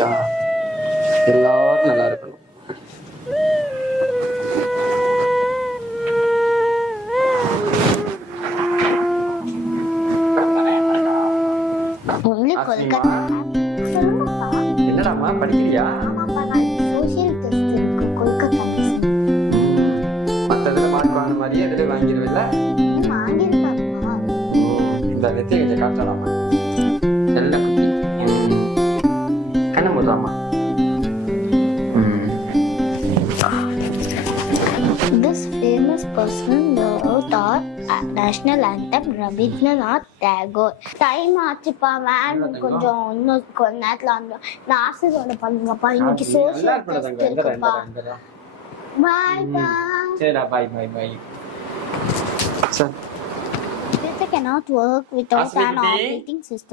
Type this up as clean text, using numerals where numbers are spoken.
அப்படியா? எல்லாரும் நல்லா இருக்கணும். only Kolkata. என்னடாமா படிக்கிறியா? ஆமாப்பா, நான் social test இருக்கு கொல்கத்தா. மற்றதுல மார்க் வாங்கின மாதிரியே இதுல வாங்கிடுவில்ல? வாங்கியிருக்காங்கம்மா. இந்த நெத்தியை கொஞ்சம் காட்டலாமா? நல்ல குட்டி. கண்ணை மூடுறாமா? This famous person wrote our national anthem Rabindranath Tagore. Time ஆச்சுப்பா, வேன் கொஞ்சம் இன்னும் கொஞ்ச நேரத்துல வந்து நான் ஆசிரியரோட பண்ணுங்கப்பா. இன்னைக்கு சோசியல் டெஸ்ட் இருக்குப்பா. Bye bye. சரிடா, bye bye bye. Sir Computer cannot work without an Asmi, operating system.